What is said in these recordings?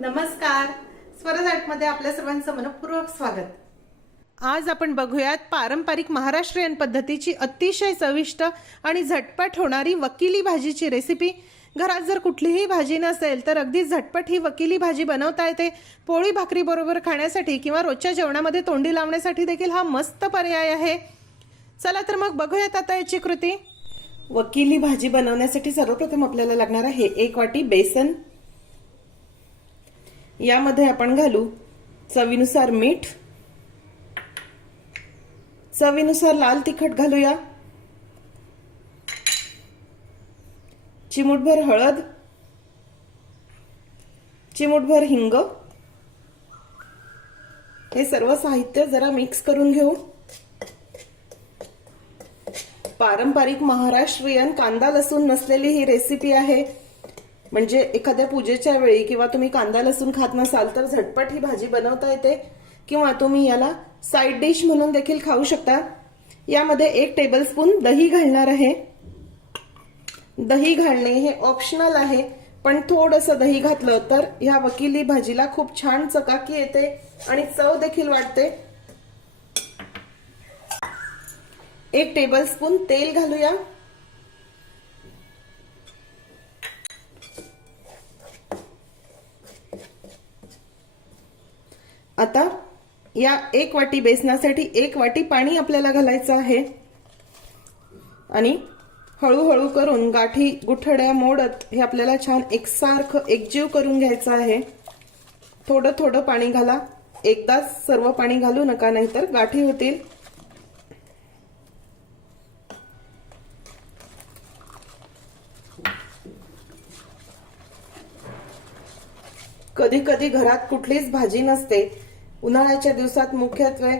नमस्कार. स्वरजाटमध्ये आपल्या सर्वांचं मनपूर्वक स्वागत. आज आपण बघूयात पारंपरिक महाराष्ट्रीयन पद्धतीची अतिशय चविष्ट आणि झटपट होणारी वकिली भाजीची रेसिपी घरात जर कुठलीही भाजी नसेल तर अगदी झटपट ही वकिली भाजी बनवता येते. पोळी भाकरीबरोबर खाण्यासाठी किंवा रोजच्या जेवणामध्ये तोंडी लावण्यासाठी देखील हा मस्त पर्याय आहे. चला तर मग बघूयात आता याची कृती. वकिली भाजी बनवण्यासाठी सर्वप्रथम आपल्याला लागणार आहे एक वाटी बेसन यामध्ये आपण घालू चवीनुसार मीठ. चवीनुसार लाल तिखट घालूया. चिमूटभर हळद. चिमूटभर हिंग. हे सर्व साहित्य जरा मिक्स करून घेऊ. पारंपरिक महाराष्ट्रीयन कांदा लसूण नसलेली ही रेसिपी आहे. म्हणजे एखाद्या पूजेच्या वेळी किंवा तुम्ही कांदा लसूण खात नसाल तर झटपट ही भाजी बनवता येते किंवा तुम्ही याला साईड डिश म्हणून देखील खाऊ शकता. यामध्ये एक टेबलस्पून दही घालणार आहे. दही घालणे हे ऑप्शनल आहे पण थोडंसं दही घातलं तर ह्या वकिली भाजीला खूप छान चकाकी येते आणि चव देखील वाटते एक टेबलस्पून तेल घालूया. आता या एक वाटी बेसनासाठी एक वाटी पाणी आपल्याला घालायचं आहे. आणि हळूहळू करून गाठी गुठड्या मोडत हे आपल्याला छान एकसारखं एकजीव करून घ्यायचं आहे. थोडं थोडं पाणी घाला. एकदाच सर्व पाणी घालू नका नाहीतर गाठी होतील. कधी कधी घरात कुठलीच भाजी नसते. उन्हाळ्याच्या दिवसात मुख्यत्वे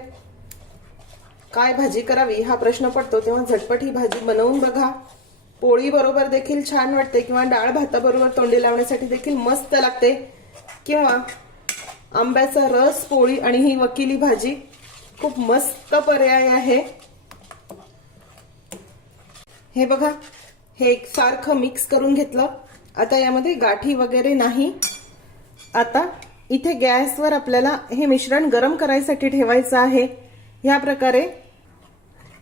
काय भाजी करावी हा प्रश्न पडतो. तेव्हा झटपट ही भाजी बनवून बघा. पोळी बरोबर देखील छान वाटते किंवा डाळ भाताबरोबर तोंडी लावण्यासाठी देखील मस्त लागते. किंवा आंब्याचा रस पोळी आणि ही वकिली भाजी खूप मस्त पर्याय आहे. हे बघा हे एक सारखं मिक्स करून घेतलं. आता यामध्ये गाठी वगैरे नाही. आता इथे गॅसवर आपल्याला हे मिश्रण गरम करायसाठी ठेवायचं आहे. ह्या प्रकारे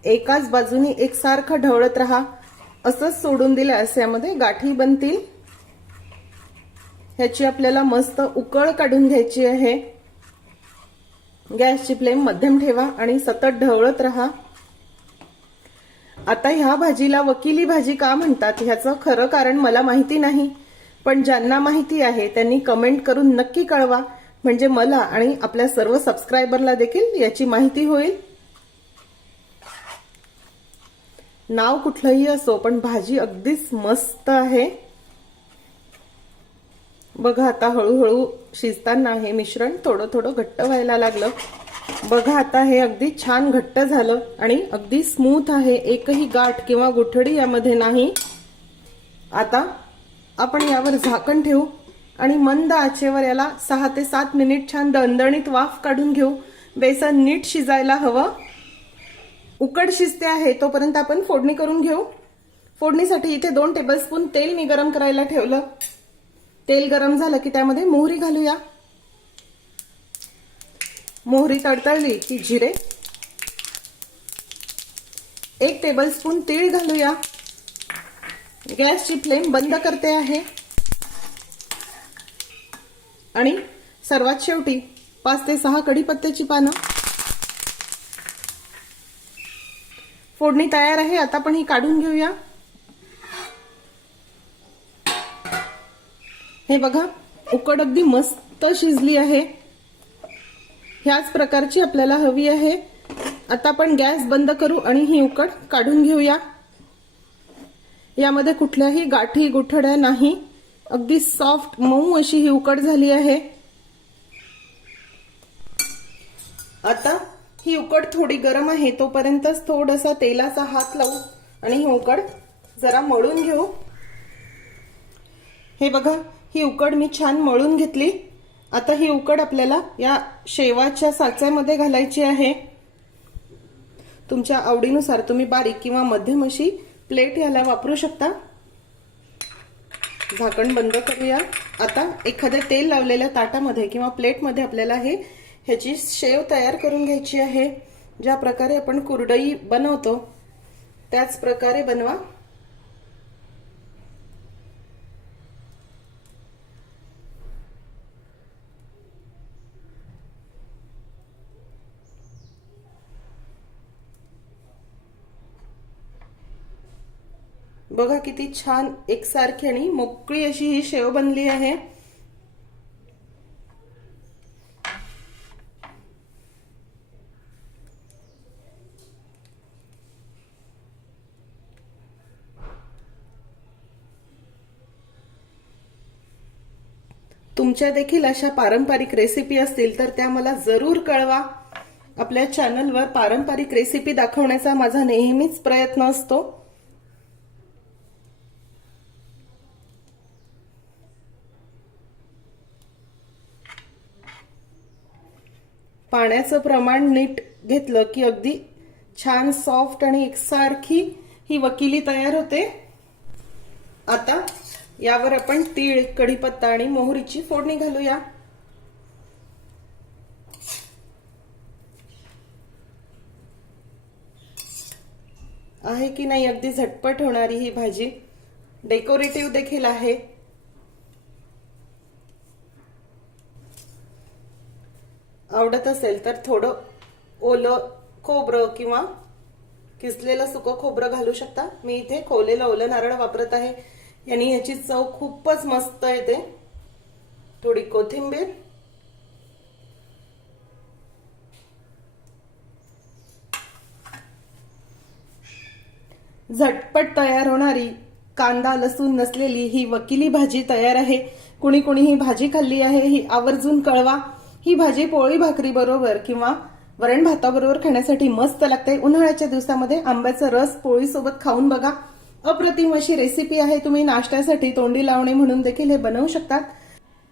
एकाच बाजूनी एकसारखं ढवळत राहा. असंच सोडून दिल्यास यामध्ये गाठी बनतील. ह्याची आपल्याला मस्त उकळ काढून घ्यायची आहे. गॅसची फ्लेम मध्यम ठेवा आणि सतत ढवळत राहा. आता ह्या भाजीला वकिली भाजी का म्हणतात? ह्याचं खरं कारण मला माहिती नाही. पण ज्यांना माहिती आहे त्यांनी कमेंट करून नक्की कळवा. म्हणजे मला आणि आपल्या सर्व सबस्क्रायबरला देखील याची माहिती होईल. नाव कुठलंही असो पण भाजी अगदीच मस्त आहे. बघा आता हळूहळू शिजताना हे मिश्रण थोडं थोडं घट्ट व्हायला लागलं. बघा आता हे अगदी छान घट्ट झालं आणि अगदी स्मूथ आहे. एकही गाठ किंवा गुठडी यामध्ये नाही. आता आपण यावर झाकण ठेवू आणि मंद आचेवर याला सहा ते सात मिनिट छान दणदणीत वाफ काढून घेऊ. बेसन नीट शिजायला हवं. उकड शिजते आहे तोपर्यंत आपण फोडणी करून घेऊ. फोडणीसाठी इथे दोन टेबलस्पून तेल मी गरम करायला ठेवलं. तेल गरम झालं की त्यामध्ये मोहरी घालूया. मोहरी तडतडली की जिरे. एक टेबलस्पून तीळ घालूया. गॅसची फ्लेम बंद करते आहे. आणि सर्वात शेवटी पाच ते सहा कढीपत्त्याची पानं. फोडणी तयार आहे आता पण ही काढून घेऊया. हे बघा उकड अगदी मस्त शिजली आहे. ह्याच प्रकारची आपल्याला हवी आहे. आता आपण गॅस बंद करू आणि ही उकड काढून घेऊया. यामध्ये कुठल्याही गाठी गुठड्या नाही. अगदी सॉफ्ट मऊ अशी ही उकड झाली आहे. आता ही उकड थोडी गरम आहे तोपर्यंतच थोडासा तेलाचा हात लावू आणि ही उकड जरा मळून घेऊ. हे बघा ही उकड मी छान मळून घेतली. आता ही उकड आपल्याला या शेवाच्या साच्यामध्ये घालायची आहे. तुमच्या आवडीनुसार तुम्ही बारीक किंवा मध्यम अशी प्लेट ह्याला वापरू शकता. झाकण बंद करूया. आता एखाद्या तेल लावलेल्या ताटामध्ये किंवा प्लेटमध्ये आपल्याला हे ह्याची शेव तयार करून घ्यायची आहे. ज्या प्रकारे आपण कुरडई बनवतो त्याच प्रकारे बनवा. बघा किती छान एकसारखी आणि मोकळी अशी ही शेव बनली आहे. तुमच्या देखील अशा पारंपरिक रेसिपी असतील तर त्या मला जरूर कळवा. आपल्या चॅनलवर पारंपरिक रेसिपी दाखवण्याचा माझा नेहमीच प्रयत्न असतो. पाण्याचं प्रमाण नीट घेतलं की अगदी छान सॉफ्ट आणि एकसारखी ही वकिली तयार होते. आता यावर आपण तीळ कढीपत्ता आणि मोहरीची फोडणी घालूया. आहे की नाही अगदी झटपट होणारी ही भाजी. डेकोरेटिव्ह देखील आहे. आवडत असेल तर थोडं ओलं खोबरं किंवा किसलेलं सुकं खोबरं घालू शकता. मी इथे खोलेलं ओलं नारळ वापरत आहे. यांनी याची चव खूपच मस्त येते. थोडी कोथिंबीर. झटपट तयार होणारी कांदा लसूण नसलेली ही वकिली भाजी तयार आहे. कुणी कुणी ही भाजी खाल्ली आहे ही आवर्जून कळवा. ही भाजी पोळी भाकरी बरोबर किंवा वरण भाताबरोबर खाण्यासाठी मस्त लागते. उन्हाळ्याच्या दिवसामध्ये आंब्याचा रस पोळीसोबत खाऊन बघा. अप्रतिम अशी रेसिपी आहे. तुम्ही नाश्त्यासाठी तोंडी लावणे म्हणून देखील हे बनवू शकतात.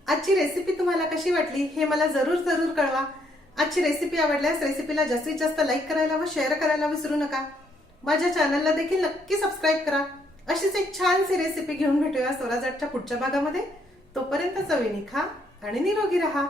आजची रेसिपी तुम्हाला कशी वाटली हे मला जरूर जरूर कळवा. आजची रेसिपी आवडल्यास रेसिपीला जास्तीत जास्त लाईक करायला व शेअर करायला विसरू नका. माझ्या चॅनलला देखील नक्की सबस्क्राईब करा. अशीच एक छानशी रेसिपी घेऊन भेटूया स्वराजाटच्या पुढच्या भागामध्ये. तोपर्यंत चवीनी खा आणि निरोगी राहा.